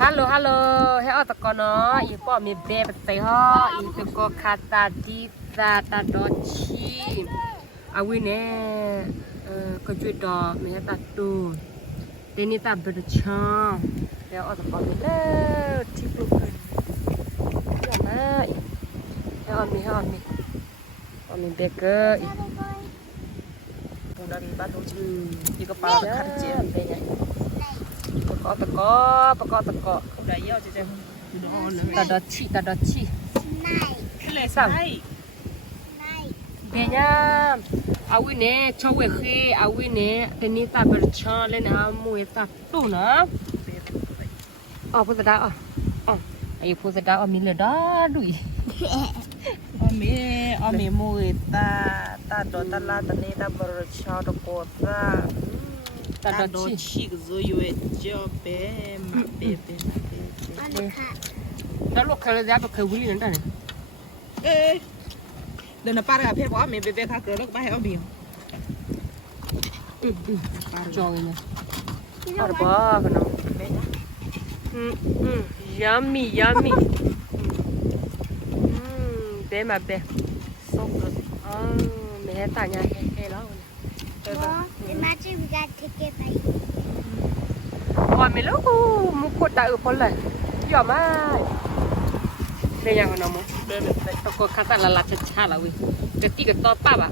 ฮัลโหลฮัลโหลให้ออกตะกอนเนาะอีป้อมีเบะใส่ห่ออีตะกอคาตาดีซาตาดอชีอาวิเน่ก็จุดดอกมีตาตูเดนี่ตาเบดชองแล้วออกตะกอนมีแล้วที่ปลุกกันเยอะมากให้ออกมีเบเกอร์อีบ้านอีกระเป๋าขัดเจี๊ยบเป็นไงตะกอได้เยอะจริงๆตาดอชีสั่งเบียร์อาวิเน่ชอบเวคีอาวิเน่เดนี่ตาเบลชอนเลยนะมวยตาตู้นะอ๋อพูดได้อ๋อไอ้พูดได้อ๋อมีเลยด้าดุยอ๋อมีมวยตาดอตาลาตาเนตาเบลชอนตะโกซาตาดอชีกโซยูเอจอเปมาเปแล้วลูกเคยได้ไปเคยวิ่งนั่นได้เดินป่ากับเพื่อนบอกว่ามีเบค่ะเกิดแล้วก็ไปให้เอาบีมจองเลยอะไรบ้ากันเนาะyummyเบ๊มาเบ๊so good ไม่ให้ตาเนี่ยแค่แล้วImagine we got ticket by ว่าไม่รู้มุกกดตาคนเลยยอมมากเรียงกันเนาะมุกเดินไปตะโกนคาตาละช้าๆละวิกะติกะต่อป้าป่ะ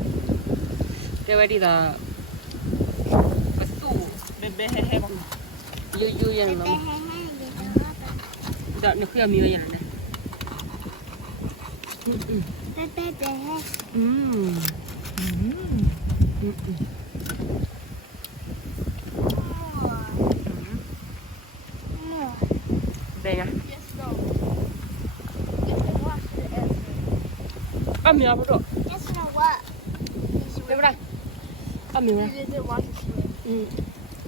เดี๋ยวดีละกระสู้เบให้บอกยูยังเนาะเดี๋ยวนี่คือมีอย่างไรเป็นไงอ้าวมีอะไรบ้าง Yes, no, what? ไม่เป็นไรอ้าวมีอะไร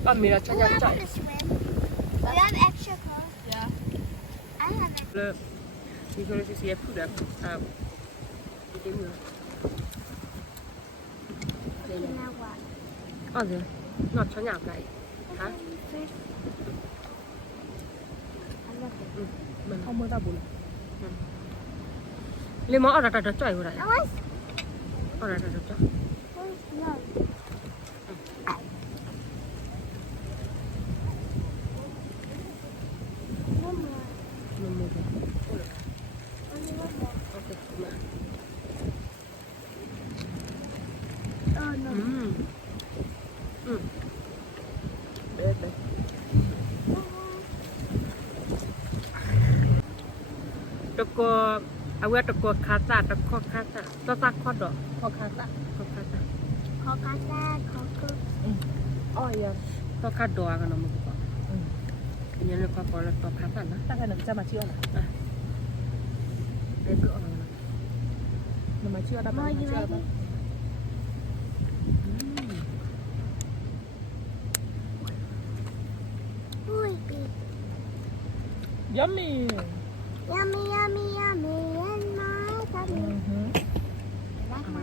อ้าวมีอะไรฉันอยากจ่าย We have extra clothes. Yeah. I have it. เลิกมีคนที่เสียผู้แบบอีกทีนึง You know what? อ๋อเดี๋ยวหนอดฉันอยากได้ฮะ มัน เอามือตาบุญ เรียกมอเอาแต่จ่อยกูได้ No, what's เอาแต่จ่อย no? No more. มันมือไป Only one more. โอเคมา Oh, no. เบส ตะโกเอาไว้ตะโกคาซาตะโกคาซาตะซักคอดอก พอคาตะ คอคาซา Kokata, Coco. อ๋อยัง คอคาดอกันเนาะมึงบอกอันนี้เลยคอคอแล้วตอคาซานะ ตั้งแต่หนึ่งจะมาเชื่อนะ เด็กก็เอานะ มันมาเชื่อได้ไหม Are you เชื่อ ready? อุ้ยปีก ยัมมี่ Yummy, yummy, yummy, in my tummy. Like my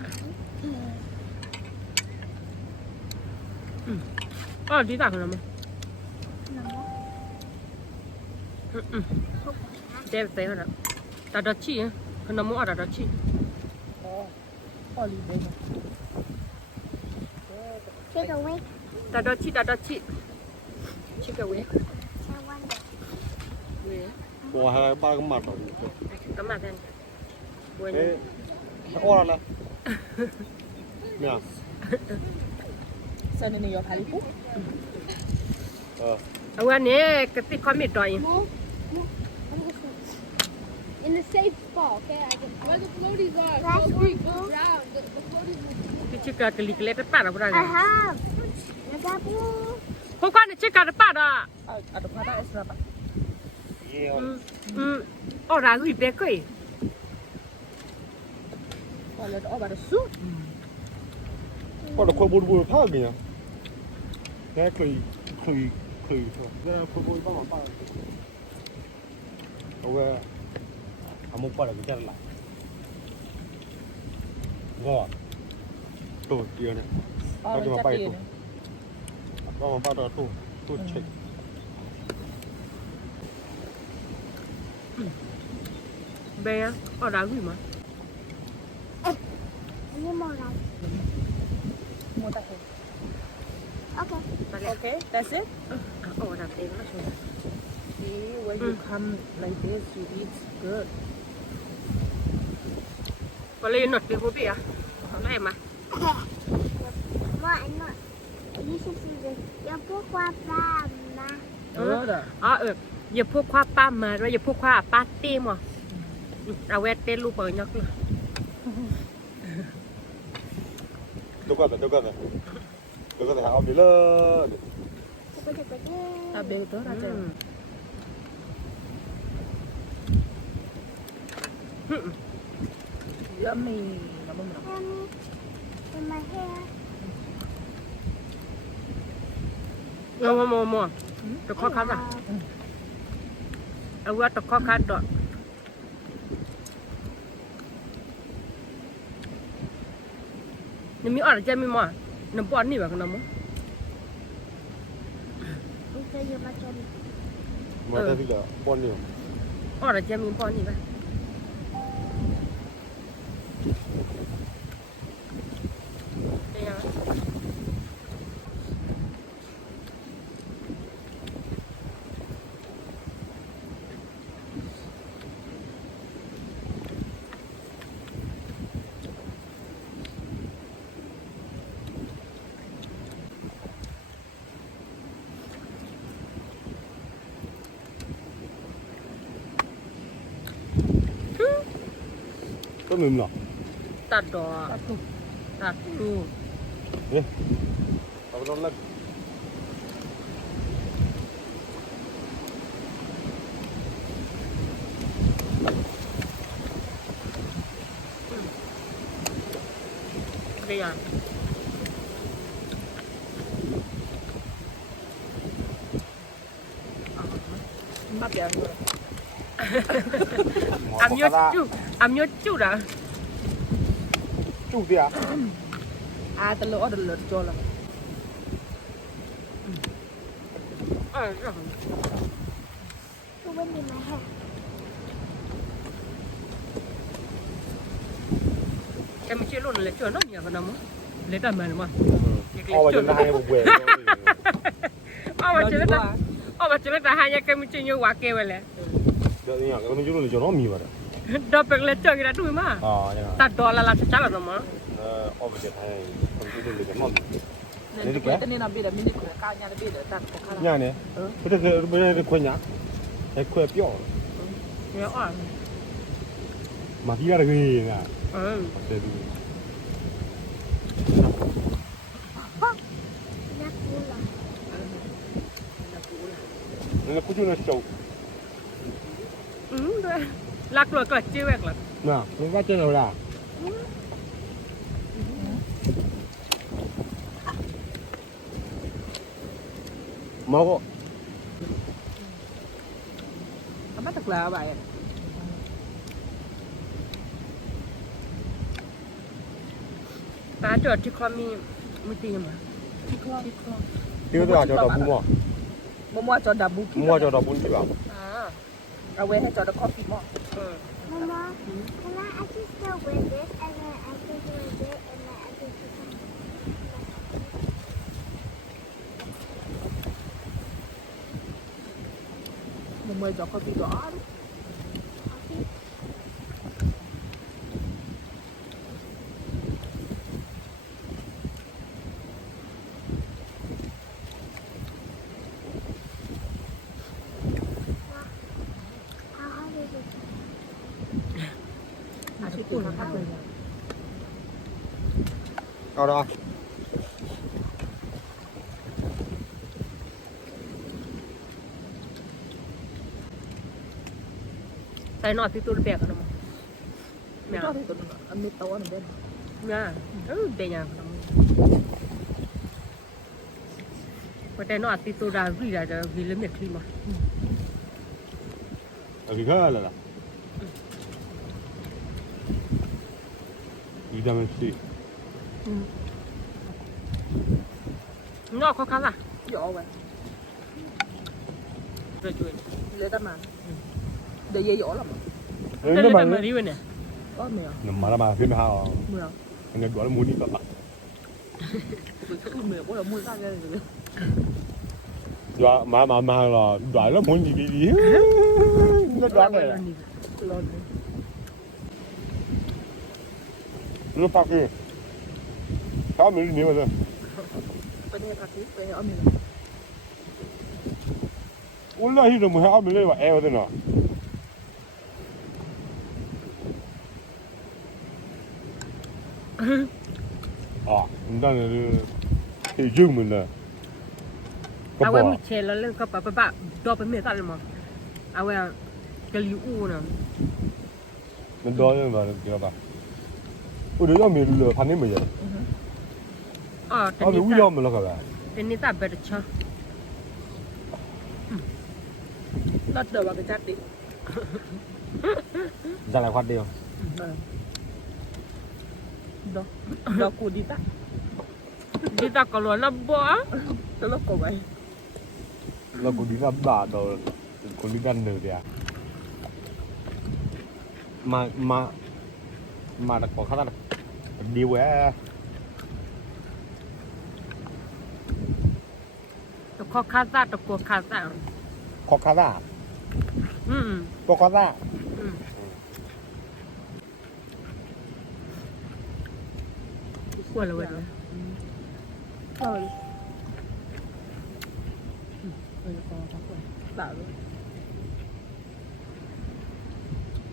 อ๋อดีต่างกันเนาะมึง เจ๊เซ่เขาเนี่ยตาดชีขนมอ่ะตาดชี อ๋อพอลีเบส Take a wink. ตาดชีชิคกี้พาย I wonder. เว้ย 我还把个马找住。 ก็มาแทนบัว 哎，饿了。咩啊？ เซนนี่ยอพาลิปุ เอาวันนี้กติคอมิดดอย Move. In the safe spot, okay? Where the floaties are. That's So what we go we do. down. The floaties will ที่ชิคกี้พายกลิกเล็กป้าเราพูดอะไร I have. Look at me. พวกกันชิคกี้พายป้าอ่ะ อัตภาพได้เอสระบะ อ๋อร้านกูอีเบกเลย พอเลยออกมาสู้ 我这快步不怕没呀？那可以是吧？那快步帮忙把。我俺们把这个家来。我，都这样的， อ๋อมันจะเปลี่ยน 帮忙把这都check。bé có đáng gì mà Any more rice? Mua tại thế. Okay. Okay, that's it. ồ làm thế nó rồi See, when you come like this, you eat good. có lên nốt cái bố à này mà What? No. You should see this. Your book was bad, ma.อย่าพวกคว้าป้ามาด้วยอย่าพวกคว้าป้าเต้มอ่ะเอาเวทเต้ลูกเปิดยักษ์เลย 똑같다. 아, 밀러. À, bê tớ ra chơi. Yummy. Nó bông nó. Mommy, in my hair. มัวตะข้อคัดอ่ะเอาว่าตะข้อคัดดอกนี่มีอะไรจะมีมั้ยน้ำปอนนี่แบบน้ำมั้ง Until you much of it. 뭐 다들려. 뻔히. อะไรจะมีปอนนี่ไหม또 맵나? ตัดดอกตัดตู 예. 아브랄라. เรียนมาเปียกอัมยศจุดอ่ะ 쭉이야. À, tớ lỡ order lượt cho là. ก็วันนี้มาแฮะ แกไม่เชื่อรุ่นเลยเชื่อน้องเนี่ยกันนะมั้งเลยแต่เหมือนมั้ง 어머니 나 해보 왜? เอามาเจอแต่หายาแกไม่เชื่อยังว่าแกไปเลย 야, 그러면 이거는 저 너무 미워라. ดอกเป็นเลยเจอกันด้วยมั้ง 내가 ตัดดอกละละชัดๆแล้วมั้ง 어머니 다행히 그럼 이거는 좀 너무. Nên Để tụi cái? tên nên làm biết là mình đi cửa cao nhà nó biết là tặng của khá là. 미안해. 근데 그 뭐냐 그 코냐? 내 코에 뼈. เนี่ยอ่อน 마디가라 그이나. เออ 어때도. นักบุญเหรอ 내가 꾸준히 진짜. ด้วยรักเลยก็จิ้วแอกเลย 나, 그거 맞잖아, 라. 먹어. Nó bắt thật là vậy. ตาจอดที่คอมีตีมั้ย 이거도 저다 무모. Mua mua cho đập bút. 무모 저다 문지 봐. อ่า À, về hay cho nó coffee mò. เออ Mama, can I actually still wear this and then I can wear this and then I can do something? Mua mua cho coffee đó. How hard is it? À, chị tưởng là khác rồi.เอาละ ใส่หนอดที่ตัวแบกกันมั้ง Nó cho thì tụi nó ăn mít tàu ăn bên. เนี่ยเป็นยังแต่หนอดที่ตัวดาวิ่งจะวิ่งเล่นเม็ดที่มั้ง 여기가 알라라. 비타민 C. นอกเขาอ่ะ Dỗ vậy. ช่วย Lấy tao mà. เดี๋ยวเยอะๆละมั้ง Nên เดี๋ยว nó จะ mà มาดีวะเนี่ยก็ไม่เอา mà là mà phim hào ไม่เอา anh đuổi muốn đi các bạn คือเขาอื่นเหมือนว่าเรามือสั้นกันเลย đuổi mà là đuổi nó muốn gì đi nó đuổi này รอด nó phát đi sao mình đi mà thôi ไปให้พักที่ไปให้เอาเมีย 원래 이거 뭐 하면 래 에어 되나 아 일단은 그 지금은 เอาไว้มีเชนแล้วเล่นก็ปะปะดอไปเมียสั้นเลยมั้งเอาไว้กะลิอูนะ 난 너는 말은 내가 봐 우리가 밀려 반이 뭐야 อ๋อแต่ 아 นี่ 우리 엄마 나가 봐 แต่นี่ตาเบรช์รถเดือบกันจัดดิ 잘할 것 같아요 ดอกกูดีตาดีตาก็ร้อนนะบ่จะลบก็ไว้ là của đi làm bà rồi của đi ăn được kìa mà là có khả năng đi quá ตะคอคาซาตะกัวคาซา có khả năng อืม có khả năng กลัวเลยเว้ยก็เลยด่าเลย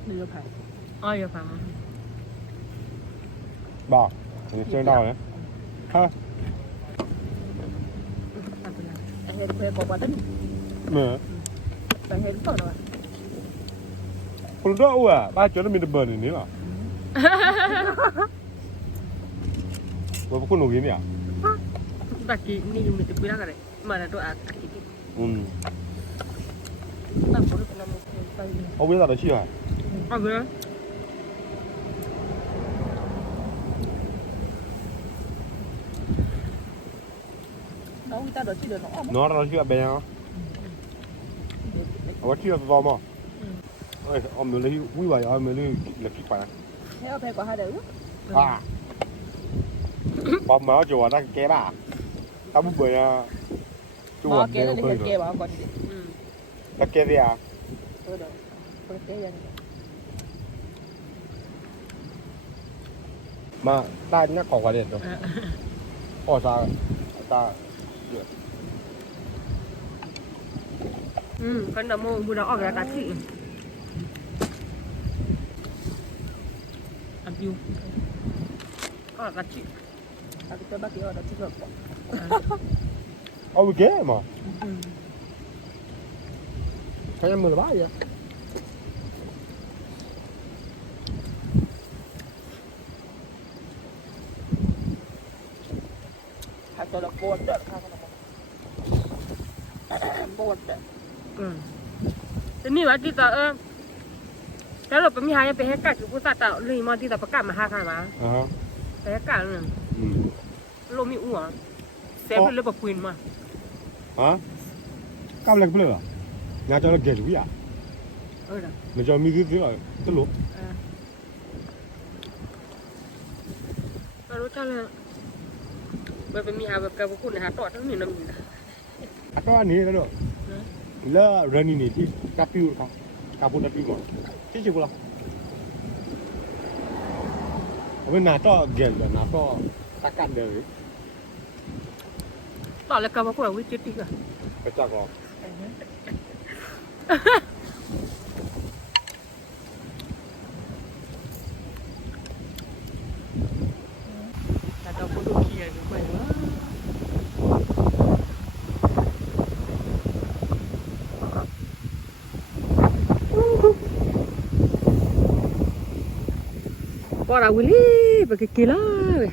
นี่จะผ่านอ๋อจะผ่าน bà thì chơi nào đấy ha เห็นเพลงบอกว่าตั้ง nè แต่เห็นก่อนว่า con đó à ba chỗ nó mình được bền này nữa mà con nổi gì nhỉ ตะกี้นี่มีตึกไม่ได้กันเลยมาแล้วตัวอาตะกี้ ตั้งบนเป็นน้ำมันไป ông biết là nó chi hả เอาเลย น้องวิตาเดี๋ยวที่เดินออก nó là nó chi là bé không ông chi là to mà ơi ông mới lấy vui vậy ông mới lấy là kích phải ให้เอาไปกว่าห้าเดือน à bom mà nó chùa nó ké bà tao muốn bơi หมอเกแล้วนี่เห็นเกบอกก่อนดิ là ké gì à เดี๋ยวคนเกยัง mà ta nhắc có quả điện rồi có sao ta กันดำมูบุญเราออกแล้วตาที่อันยูก็ตาที่ตาที่บ้าที่ออกตาที่แบบ ông ké mà thấy em mưa bá vậy ถ้าตัวเราปวดเด้อถ้าปวดเด้อแต่นี่ว่าที่ตาแล้วเราไปมีหายไปให้กัดอยู่ผู้สัตว์แต่ลีมอที่ตาประกาศมาหาค่ะมาไปให้กัดนึงโลมีอ้วเซฟเลยแบบควีนมา hả cao lên cái lửa nhà cho nó ghé chú à นะ mình cho mi cái ở cái lúa รู้จักเลยแบบมีหาแบบกระปุกนะฮะต่อทั้งนี้น้ำมีนะ à có anh ấy đó rồi là rani này thì cà piu không cà phun cà piu rồi cái gì vậy bên nào cho ghé rồi nào cho ta cắt đời ต่อแล้วกระปุกวิจิตรดีกว่า cái chắc rồi แต่เราก็ดูเคลียร์ดูไปว่าปอราวิลี่ไปกินละเว้ย